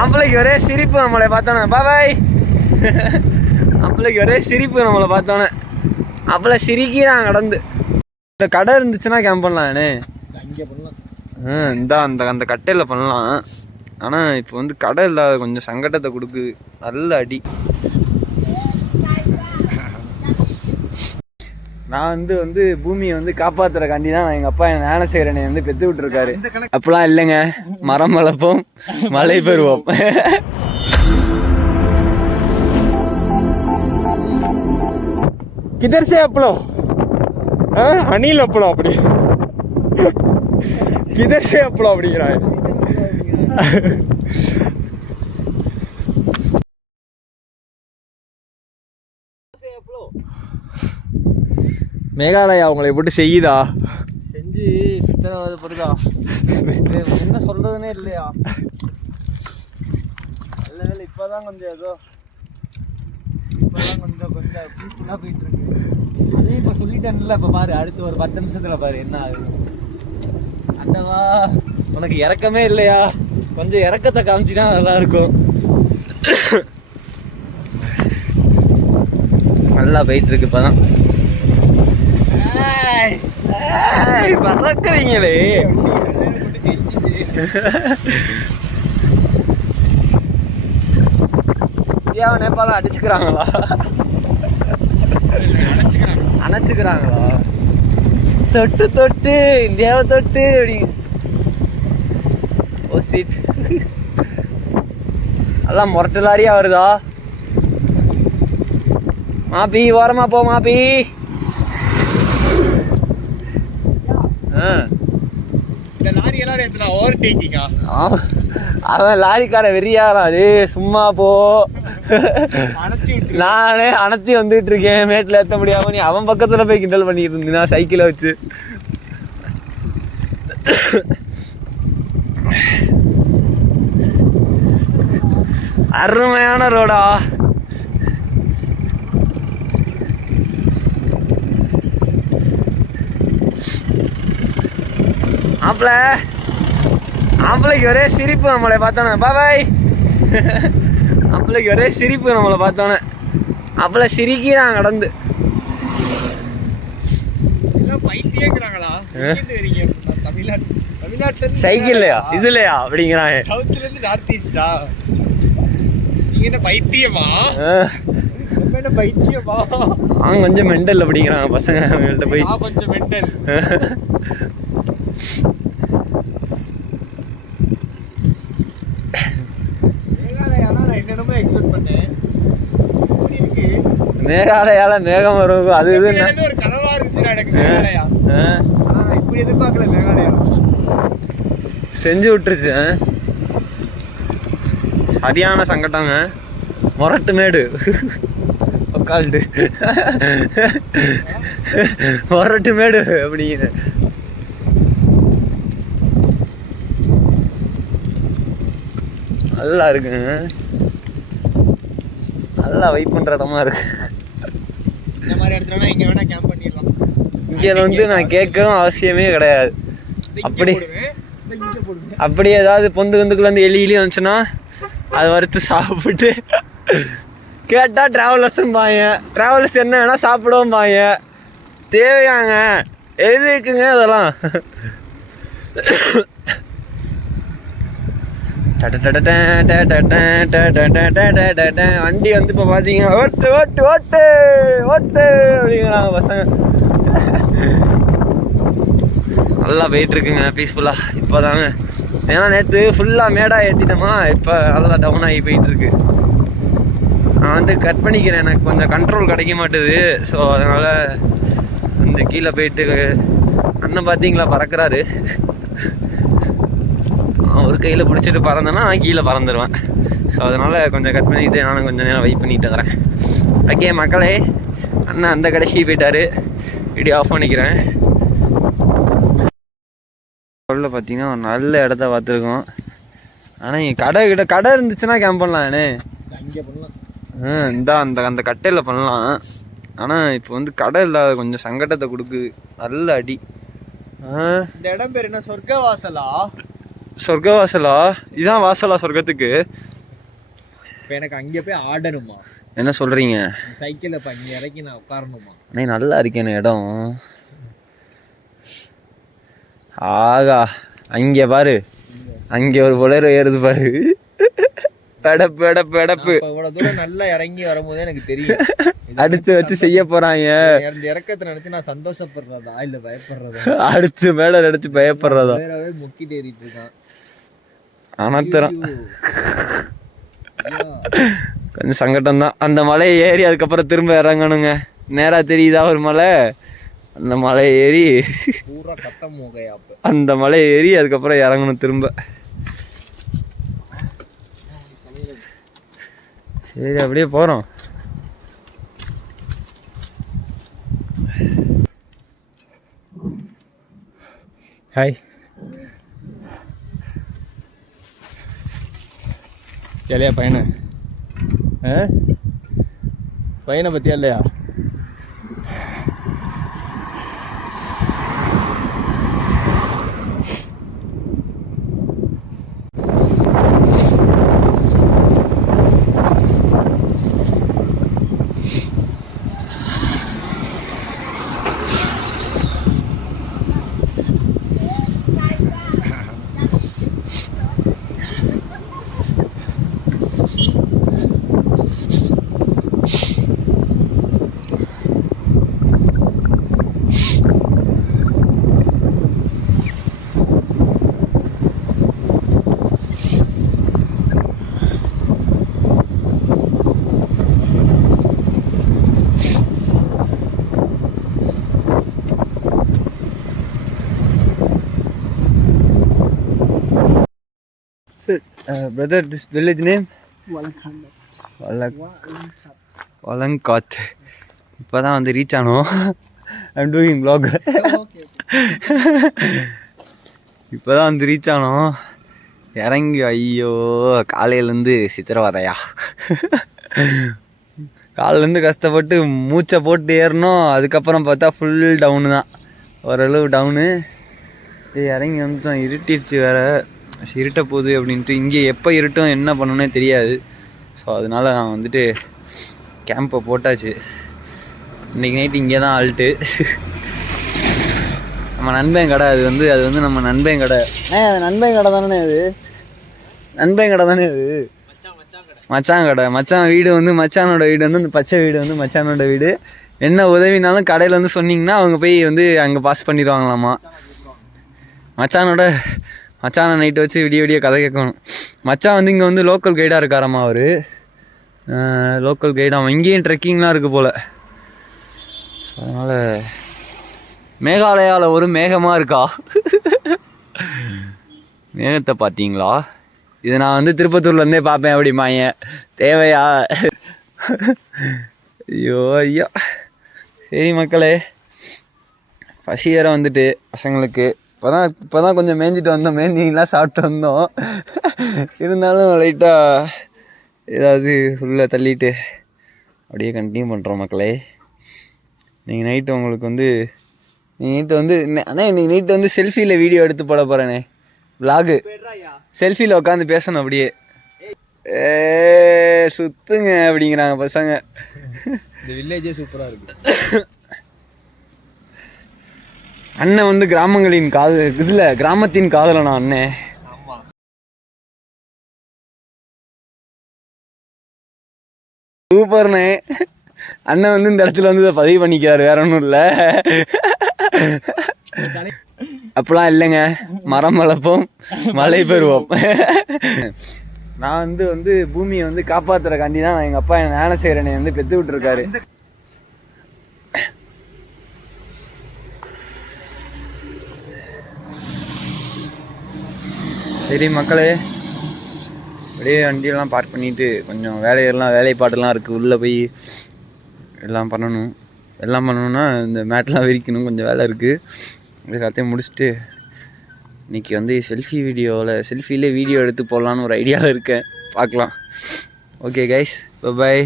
ஆம்பளைக்கு ஒரே சிரிப்பு நம்மளை பார்த்தோன்னே. பாய். ஆம்பளைக்கு ஒரே சிரிப்பு நம்மளை பார்த்தோன்னே. அப்பளை சிரிக்கிறான் கடந்து. இந்த கடை இருந்துச்சுன்னா கேம்ப் பண்ணலாம்ண்ணே. இங்கே பண்ணலாம். இந்த அந்த கட்டையில் பண்ணலாம். ஆனால் இப்போ வந்து கடை இல்லாத கொஞ்சம் சங்கடத்தை கொடுக்குது. நல்ல அடி. நான் வந்து பூமியை வந்து காப்பாற்றுறக்காண்டி தான் நான் எங்கள் அப்பா என் ஞானசேகரனை வந்து பெற்று விட்டுருக்காரு. அப்பெல்லாம் இல்லைங்க, மரம் வளர்ப்போம் மழை பெறுவோம். किधर से अपलो? अनिल अपलो अपनी किधर से अपलो அப்படிங்கறா. மேகாலயா உங்களை எப்படி செய்யுதா? செஞ்சு சித்தரவாத பொருளா என்ன சொல்றதுன்னே இல்லையா. நல்ல வேலை இப்போதான் கொஞ்சம் ஏதோ கொஞ்சம் பீஸ்ஃபுல்லாக போயிட்டு இருக்கு. அதே இப்போ சொல்லிட்டேன்ல. இப்போ பாரு, அடுத்து ஒரு 10 நிமிஷத்துல பாரு என்ன ஆகுது. அண்டவா உனக்கு இறக்கமே இல்லையா? கொஞ்சம் இறக்கத்தை காமிச்சினா நல்லா இருக்கும். நல்லா போயிட்டு இருக்கு இப்பதான். பறக்குறீங்களே. இந்தியாவை நேபாளம் அடிச்சுக்கிறாங்களா? அணைச்சுக்கிறாங்களா? தொட்டு தொட்டு இந்தியாவை தொட்டு அப்படி. ஓ சீட் எல்லாம் முரட்டலாரியா வருதா? மாப்பி ஓரமா போ மாப்பி. இந்த லாரி எல்லாம் ஓவர்டேக்கிங்கா? அவன் லாரிக்கார வெறியாரான். டே சும்மா போ. நானே அணைச்சி வந்துட்டு இருக்கேன் மேட்டில் ஏற்ற முடியாம. நீ அவன் பக்கத்துல போய் கிண்டல் பண்ணிட்டு இருந்தீங்கன்னா சைக்கிளை வச்சு. அருமையான ரோடா. ஆம்பளைக்கு ஒரே சிரிப்பு நம்மளை பார்த்தோன்னே. பாய். ஆம்பளைக்கு ஒரே சிரிப்பு நம்மளை பார்த்தோன்னே. அப்பளை சிரிக்கிறான் கடந்து. சைக்கிள்லையா இதுலையா அப்படிங்கிறான். சவுத்துல இருந்து நார்த் ஈஸ்டா? நீங்க என்ன பைத்தியமா? பைத்தியமா? அவன் கொஞ்சம் மெண்டல் அப்படிங்கிறாங்க பசங்க. அவங்கள்ட்ட போய் கொஞ்சம் மெண்டல். மேகாலயால மேகம் வரும். அது இது ஒரு கனவா இருந்துச்சு எனக்கு மேகாலயா. ஆனா நான் இப்படி எதிர்பார்க்கல. மேகாலயா செஞ்சு விட்டுருச்சு. சரியான சங்கட்டங்க. முரட்டு மேடு உக்கால்ட்டு முரட்டு மேடு அப்படிங்கிற. நல்லா இருக்குங்க. நல்லா வைப் பண்ற இடமா இருக்கு. இந்த மாதிரி இடத்துல இங்க வேணா கேம்ப் பண்ணிடலாம். இங்க வந்து நான் கேட்கவும் அவசியமே கிடையாது. அப்படி ஏதாவது பொந்து கந்துக்குள்ள இருந்து எலியிலையும் வந்துச்சுன்னா அதை வறுத்து சாப்பிட்டு கேட்டா டிராவலர்ஸ்ன்னு பாங்க. டிராவலர்ஸ் என்ன வேணா சாப்பிடவும் பாங்க. தேவையாங்க எதுக்குங்க அதெல்லாம்? வண்டி வந்து இப்போ பார்த்தீங்கன்னா ஓட்டு ஓட்டு ஓட்டு ஓட்டு அப்படிங்கிறாங்க பசங்க. நல்லா போயிட்டு இருக்குங்க பீஸ்ஃபுல்லாக இப்போதாங்க. ஏன்னா நேற்று ஃபுல்லாக மேடாக ஏற்றிட்டோமா, இப்போ நல்லா டவுன் ஆகி போயிட்டு இருக்கு. நான் வந்து கட் பண்ணிக்கிறேன், எனக்கு கொஞ்சம் கண்ட்ரோல் கிடைக்க மாட்டுது. ஸோ அதனால் வந்து கீழே போயிட்டு அண்ணன் பார்த்தீங்களா பறக்கிறாரு. ஒரு கையில் பிடிச்சிட்டு பறந்தேன்னா நான் கீழே பறந்துடுவேன். ஸோ அதனால் கொஞ்சம் கட் பண்ணிவிட்டு நானும் கொஞ்சம் நேரம் வெயிட் பண்ணிட்டு வரேன். ஓகே மக்களே, அண்ணன் அந்த கடைசி போயிட்டாரு. வீடியோ ஆஃப் பண்ணிக்கிறேன். உள்ள பார்த்தீங்கன்னா ஒரு நல்ல இடத்த பார்த்துருக்கோம். ஆனால் இங்கே கடை இருந்துச்சுன்னா கேம்ப் பண்ணலாம்ண்ணே. இங்கே பண்ணலாம். அந்த கட்டையில் பண்ணலாம். ஆனால் இப்போ வந்து கடை இல்லாத கொஞ்சம் சங்கடத்தை கொடுக்குது. நல்ல அடி. இந்த இடம் பேர் என்ன, சொர்க்கவாசலா? சொர்க்க வாசலா? இதான் வாசலா சொர்க்கத்துக்கு? இப்போ எனக்கு அங்கே போய் ஆடணுமா? என்ன சொல்கிறீங்க? சைக்கிளில் இப்போ அங்கே இறக்கி நான் உட்காரணுமா? அண்ணே நல்லா இருக்கேன் இடம். ஆகா அங்கே பாரு, அங்கே ஒரு பொலேரோ ஏறுது பாரு. பெடப்பு பெடப்பு பெடப்பு. இவ்வளோ தூரம் நல்லா இறங்கி வரும்போது எனக்கு தெரியும் அடுத்து வச்சு செய்ய போறாங்க. இந்த இறக்கத்தை நினைச்சு நான் சந்தோஷப்படுறதா இல்லை பயப்படுறதா? அடுத்து மேல நினைச்சு பயப்படுறதா? முக்கிட்டு ஏறிட்டு இருக்கான். அனத்தரம் கொஞ்சம் சங்கடம் தான். அந்த மலையை ஏறி அதுக்கப்புறம் திரும்ப இறங்கணுங்க. நேரா தெரியுதா ஒரு மலை? அந்த மலையை ஏறி பூரா கட்ட மூகையா அந்த மலையை ஏறி அதுக்கப்புறம் இறங்கணும் திரும்ப. சரி அப்படியே போகிறோம். ஹாய் இல்லையா பையனை? பையனை பற்றியா இல்லையா? Brother, this village name? Wallankath. இப்போ தான் வந்து ரீச் ஆனோம். I'm doing vlog. இப்போ தான் வந்து ரீச் ஆனோம். இறங்கி ஐயோ காலையிலேருந்து சித்திரவதையா. காலையிலேருந்து கஷ்டப்பட்டு மூச்சை போட்டு ஏறணும். அதுக்கப்புறம் பார்த்தா ஃபுல் டவுனு தான், ஓரளவு டவுனு. இறங்கி வந்துட்டோம். இருட்டிடுச்சு வேறு. இருட்ட போகுது அப்படின்ட்டு இங்கே எப்போ இருட்டும் என்ன பண்ணணுன்னே தெரியாது. ஸோ அதனால் நான் வந்துட்டு கேம்பை போட்டாச்சு. இன்றைக்கி நைட்டு இங்கே தான் ஆல்ட்டு. நம்ம நண்பன் கடை அது வந்து நம்ம நண்பன் கடை. நண்பன் கடை தானே அது? நண்பன் கடை தானே அது? மச்சான் கடை. மச்சான் வீடு வந்து மச்சானோட வீடு வந்து அந்த பச்சை வீடு வந்து மச்சானோட வீடு. என்ன உதவினாலும் கடையில் வந்து சொன்னிங்கன்னா அவங்க போய் வந்து அங்கே பாஸ் பண்ணிடுவாங்களாமா. மச்சானை நைட்டு வச்சு விடிய கதை கேட்கணும். மச்சான் வந்து இங்கே வந்து லோக்கல் கைடாக இருக்காராம்மா. Our local guide. அவன் இங்கேயும் ட்ரெக்கிங்லாம் இருக்குது போல். அதனால் மேகாலயாவில் ஒரு மேகமாக இருக்கா? மேகத்தை பார்த்தீங்களா? இது நான் வந்து திருப்பத்தூர்லேருந்தே பார்ப்பேன் அப்படிம்பாங்க. தேவையா? ஐயோ ஐயோ. சரி மக்களே, பசி வேற வந்துட்டு பசங்களுக்கு. இப்போ தான் கொஞ்சம் மேய்ஞ்சிட்டு வந்தோம். மேய்ஞ்சிங்கெலாம் சாப்பிட்டு வந்தோம். இருந்தாலும் லைட்டாக ஏதாவது உள்ளே தள்ளிட்டு அப்படியே கண்டினியூ பண்ணுறோம் மக்களே. நீங்கள் நைட்டு உங்களுக்கு வந்து அண்ணே இன்னைக்கு நைட்டு வந்து செல்ஃபியில் வீடியோ எடுத்து போட போகிறேனே, விலாகு. செல்ஃபியில் உட்காந்து பேசணும் அப்படியே. சுத்துங்க அப்படிங்கிறாங்க பசங்க. இந்த வில்லேஜே சூப்பராக இருக்குது. அண்ணன் வந்து கிராமத்தின் காதலனா அண்ணன்? சூப்பர்ண்ணே. அண்ணன் வந்து இந்த இடத்துல வந்து பதிவு பண்ணிக்கிறாரு, வேற ஒன்றும் இல்லை. அப்பெல்லாம் இல்லைங்க, மரம் வளர்ப்போம் மழை பெறுவோம். நான் வந்து பூமியை வந்து காப்பாற்றுறக்காண்டி தான் நான் எங்கள் அப்பா என் ஞானசேகரனை வந்து பெற்று விட்டுருக்காரு. சரி மக்களே, அப்படியே வண்டியெல்லாம் பார்க் பண்ணிவிட்டு கொஞ்சம் வேலைப்பாடெல்லாம் இருக்குது. உள்ளே போய் எல்லாம் பண்ணணுன்னா இந்த மேட்லாம் விரிக்கணும், கொஞ்சம் வேலை இருக்குது. அப்படி எல்லாத்தையும் முடிச்சுட்டு இன்றைக்கி வந்து செல்ஃபியிலே வீடியோ எடுத்து போடலான்னு ஒரு ஐடியாவில் இருக்கேன். பார்க்கலாம். Okay guys, by.